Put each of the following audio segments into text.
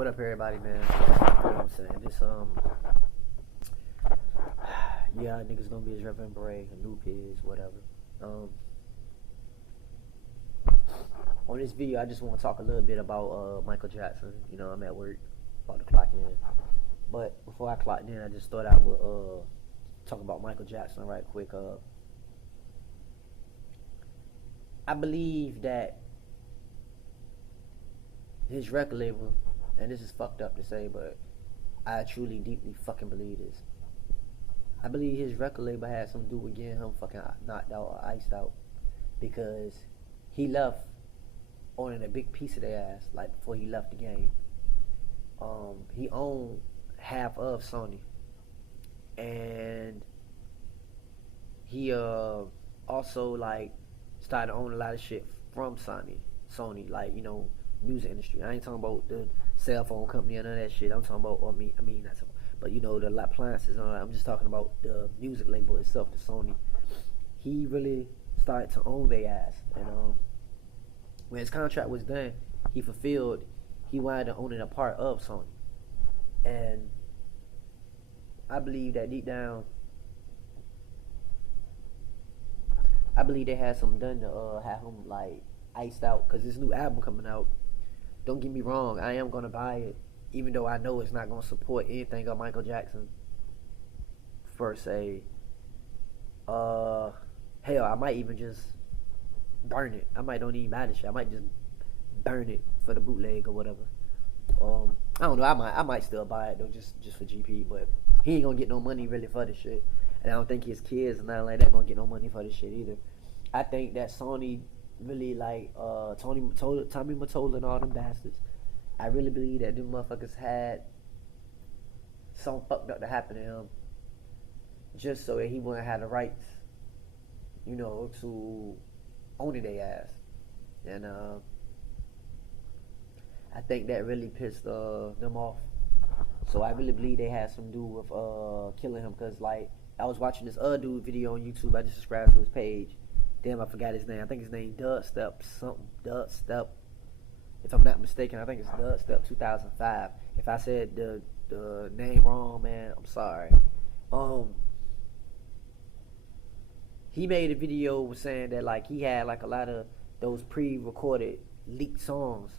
What up, everybody, man? You know what I'm saying? Yeah, niggas gonna be his Reverend Beret, a new Piz, whatever. On this video, I just want to talk a little bit about Michael Jackson. You know, I'm at work, about to clock in. But before I clocked in, I just thought I would talk about Michael Jackson right quick. I believe that his record label, and this is fucked up to say, but I truly, deeply fucking believe this. I believe his record label had something to do with getting him fucking knocked out or iced out, because he left owning a big piece of their ass, like before he left the game. He owned half of Sony, and he also like started owning a lot of shit from Sony, like, you know, music industry. I ain't talking about the cell phone company or none of that shit. I'm talking about, not talking about, but you know, the appliances and all that. I'm just talking about the music label itself, the Sony. He really started to own their ass, and when his contract was done, he fulfilled. He wanted to own a part of Sony, and I believe that deep down, I believe they had something done to have him like iced out, because this new album coming out. Don't get me wrong, I am gonna buy it, even though I know it's not gonna support anything of Michael Jackson per se. Hell, I might even just burn it. I might don't even buy this shit. I might just burn it for the bootleg or whatever. I don't know. I might still buy it though, just for GP. But he ain't gonna get no money really for this shit, and I don't think his kids and nothing like that gonna get no money for this shit either. I think that Sony really like Tommy Mottola and all them bastards. I really believe that them motherfuckers had something fucked up to happen to him, just so that he wouldn't have the rights, you know, to owning their ass. And I think that really pissed them off. So I really believe they had something to do with killing him, because like I was watching this other dude video on YouTube. I just subscribed to his page. Damn, I forgot his name. I think his name Dubstep something. Dubstep. If I'm not mistaken, I think it's Dubstep 2005. If I said the name wrong, man, I'm sorry. He made a video saying that like he had like a lot of those pre-recorded leaked songs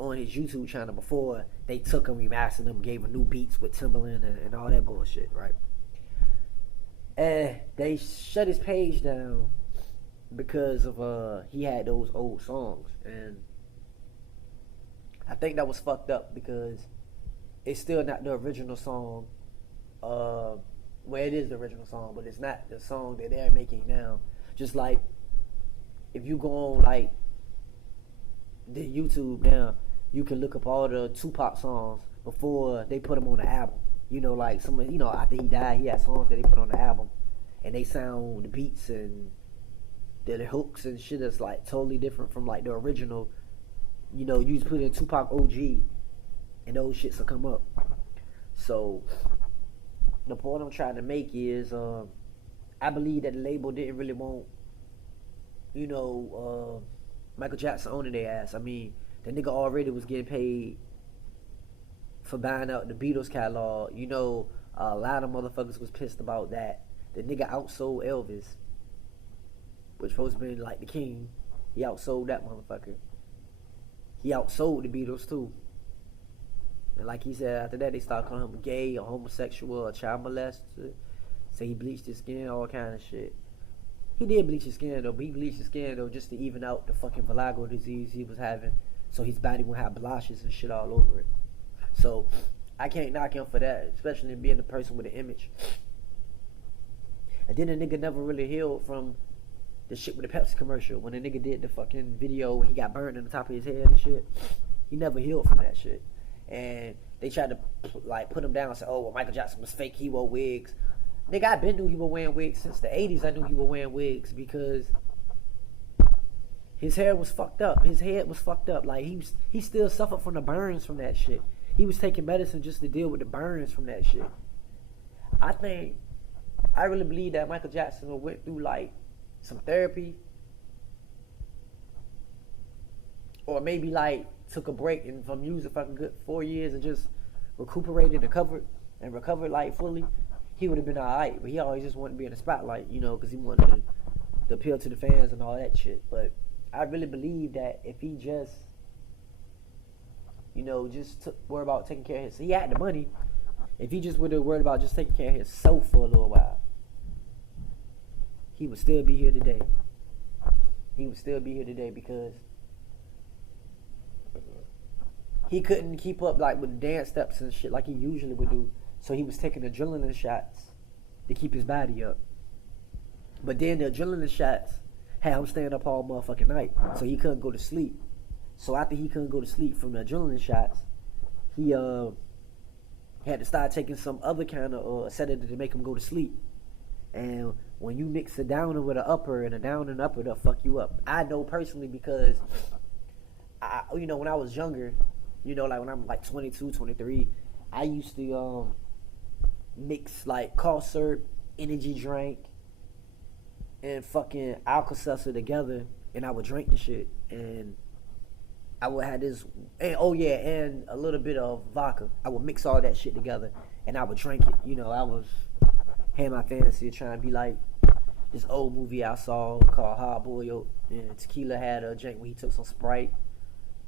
on his YouTube channel before they took him, remastered them, gave him new beats with Timbaland and all that bullshit, right? And they shut his page down because of he had those old songs, and I think that was fucked up, because it's still not the original song. Well, it is the original song, but it's not the song that they're making now. Just like if you go on like the YouTube now, you can look up all the Tupac songs before they put them on the album. You know, like some, you know, after he died, he had songs that they put on the album, and they sound, the beats and the hooks and shit is like totally different from like the original. You know, you just put in Tupac OG and those shits will come up. So the point I'm trying to make is I believe that the label didn't really want, you know, Michael Jackson owning their ass. I mean, the nigga already was getting paid for buying out the Beatles catalog. You know, a lot of motherfuckers was pissed about that. The nigga outsold Elvis, which supposed to be like the king. He outsold that motherfucker. He outsold the Beatles too. And like he said, after that they started calling him gay or homosexual or child molester. Say he bleached his skin, all kind of shit. He did bleach his skin though, but he bleached his skin though just to even out the fucking vitiligo disease he was having, so his body won't have blotches and shit all over it. So I can't knock him for that, especially being the person with an image. And then the nigga never really healed from the shit with the Pepsi commercial, when the nigga did the fucking video when he got burned in the top of his head and shit. He never healed from that shit. And they tried to like put him down and say, oh, well, Michael Jackson was fake, he wore wigs. Nigga, I been knew he was wearing wigs since the 80s. I knew he was wearing wigs because his hair was fucked up. His head was fucked up. Like he still suffered from the burns from that shit. He was taking medicine just to deal with the burns from that shit. I really believe that Michael Jackson went through like some therapy, or maybe like took a break and from music for a good 4 years and just recuperated and recovered like fully, he would have been alright. But he always just wanted to be in the spotlight, you know, because he wanted to appeal to the fans and all that shit. But I really believe that if he just, you know, just worry about taking care of his, he had the money. If he just would have worried about just taking care of himself for a little while, he would still be here today. He would still be here today because he couldn't keep up like with dance steps and shit like he usually would do. So he was taking adrenaline shots to keep his body up. But then the adrenaline shots had him staying up all motherfucking night. So he couldn't go to sleep. So after he couldn't go to sleep from the adrenaline shots, he had to start taking some other kind of sedative to make him go to sleep. And when you mix a downer with an upper and a down and upper, they'll fuck you up. I know personally because, you know, when I was younger, you know, like when I'm like 22, 23, I used to mix like cough syrup, energy drink, and fucking Alka-Seltzer together, and I would drink the shit. And I would have this, and and a little bit of vodka. I would mix all that shit together, and I would drink it. You know, I had my fantasy of trying to be like this old movie I saw called Hard Boiled, and Tequila had a drink where he took some Sprite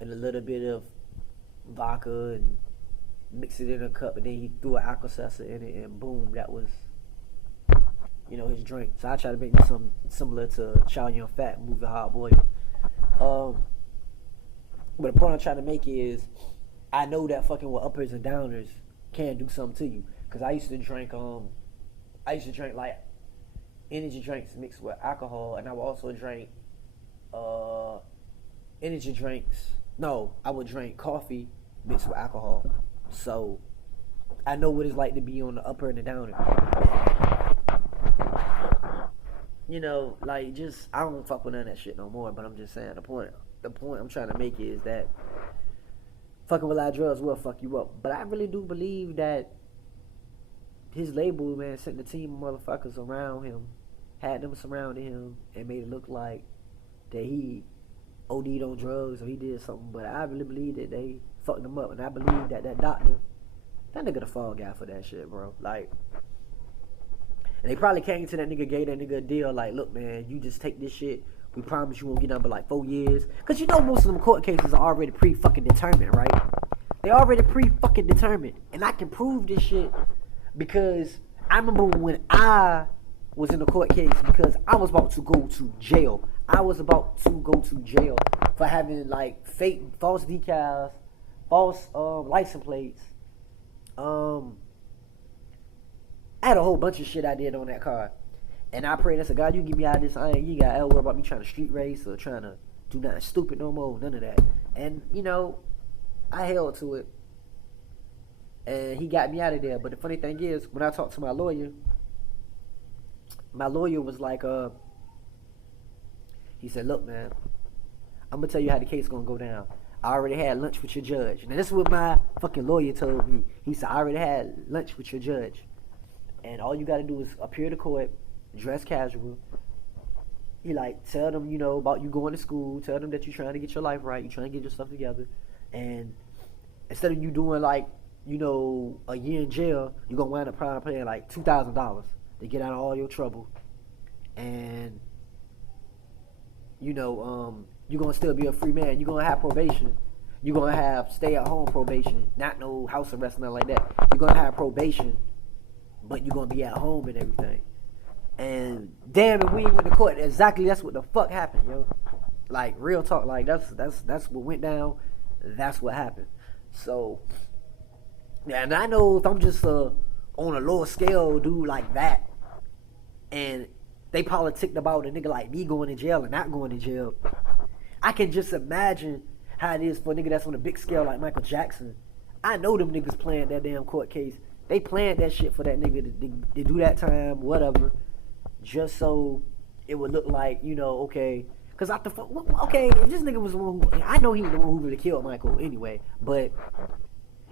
and a little bit of vodka and mixed it in a cup, and then he threw an Alka-Seltzer in it, and boom, that was, you know, his drink. So I try to make something similar to Chow Yun Fat movie Hard Boiled. But the point I'm trying to make is, I know that fucking with uppers and downers can do something to you. Cause I used to drink like energy drinks mixed with alcohol, and I would also drink energy drinks. No, I would drink coffee mixed with alcohol. So I know what it's like to be on the upper and the downer. You know, like, just, I don't fuck with none of that shit no more, but I'm just saying, the point I'm trying to make is that fucking with a lot of drugs will fuck you up. But I really do believe that his label, man, sent the team of motherfuckers around him, had them surrounding him, and made it look like that he OD'd on drugs or he did something. But I really believe that they fucked him up, and I believe that doctor, that nigga the fall guy for that shit, bro. Like, and they probably came to that nigga, gave that nigga a deal, like, look, man, you just take this shit. We promise you won't get number like 4 years. Because you know most of them court cases are already pre-fucking determined, right? They already pre-fucking determined. And I can prove this shit because I remember when I was in the court case, because I was about to go to jail. I was about to go to jail for having like fake, false decals, false license plates. I had a whole bunch of shit I did on that car. And I prayed, I said, God, you get me out of this. You got to worry about me trying to street race or trying to do nothing stupid no more, none of that. And, you know, I held to it. And he got me out of there. But the funny thing is, when I talked to my lawyer was like, he said, look, man, I'm going to tell you how the case is going to go down. I already had lunch with your judge. Now, this is what my fucking lawyer told me. He said, I already had lunch with your judge. And all you got to do is appear to court, dress casual. He like, tell them, you know, about you going to school. Tell them that you're trying to get your life right. You're trying to get your stuff together. And instead of you doing like, you know, a year in jail, you're going to wind up probably paying like $2,000 to get out of all your trouble. And, you know, you're going to still be a free man. You're going to have probation. You're going to have stay-at-home probation. Not no house arrest, nothing like that. You're going to have probation, but you're going to be at home and everything. And damn, if we ain't went to court, exactly that's what the fuck happened, yo. Like, real talk, like, that's what went down. That's what happened. So, yeah, and I know if I'm just on a lower scale dude like that, and they politicked about a nigga like me going to jail and not going to jail, I can just imagine how it is for a nigga that's on a big scale like Michael Jackson. I know them niggas planned that damn court case. They planned that shit for that nigga to do that time, whatever, just so it would look like, you know, okay. Because okay, if this nigga was the one who, I know he was the one who really killed Michael anyway, but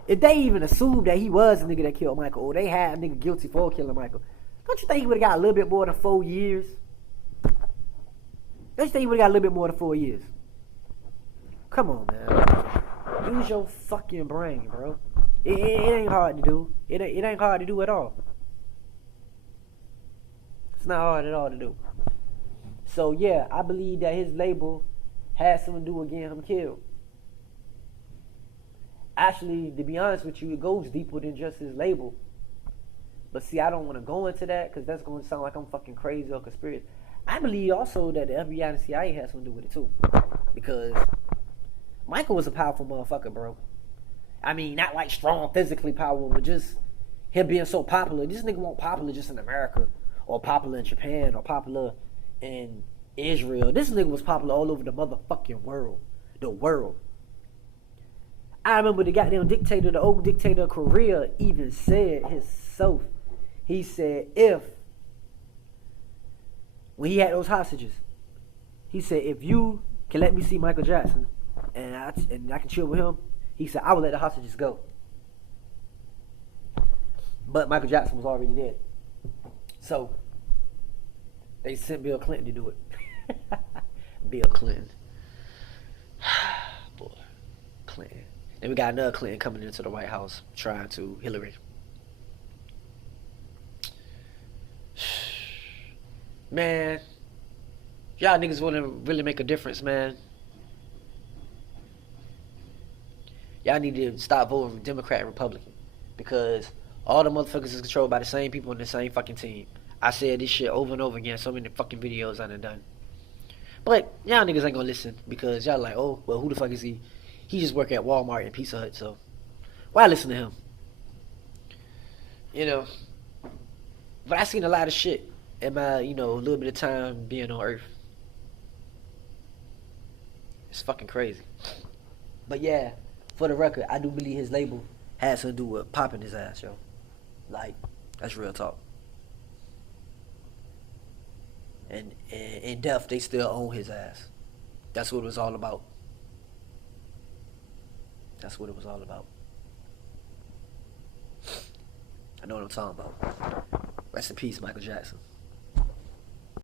if they even assumed that he was the nigga that killed Michael, or they had a nigga guilty for killing Michael, don't you think he would have got a little bit more than 4 years? Don't you think he would have got a little bit more than 4 years? Come on, man. Use your fucking brain, bro. It ain't hard to do. It ain't hard to do at all. It's not hard at all to do. So yeah, I believe that his label had something to do with getting him killed. Actually, to be honest with you, it goes deeper than just his label. But see, I don't want to go into that because that's going to sound like I'm fucking crazy or conspiracy. I believe also that the FBI and CIA has something to do with it too. Because Michael was a powerful motherfucker, bro. I mean, not like strong physically powerful, but just him being so popular. This nigga wasn't popular just in America, or popular in Japan, or popular in Israel. This nigga was popular all over the motherfucking world. The world. I remember the goddamn dictator, the old dictator of Korea, even said himself. He said, when he had those hostages, he said, if you can let me see Michael Jackson and I can chill with him, he said, I will let the hostages go. But Michael Jackson was already dead. So, they sent Bill Clinton to do it. Bill Clinton. Boy, Clinton. Then we got another Clinton coming into the White House trying to Hillary. Man, y'all niggas want to really make a difference, man. Y'all need to stop voting Democrat and Republican because all the motherfuckers is controlled by the same people on the same fucking team. I said this shit over and over again, so many fucking videos I done. But y'all niggas ain't gonna listen because y'all like, oh, well, who the fuck is he? He just work at Walmart and Pizza Hut, so why listen to him? You know. But I seen a lot of shit in my, a little bit of time being on Earth. It's fucking crazy. But yeah, for the record, I do believe his label had something to do with popping his ass, yo. Like, that's real talk. And in death, they still own his ass. That's what it was all about. That's what it was all about. I know what I'm talking about. Rest in peace, Michael Jackson.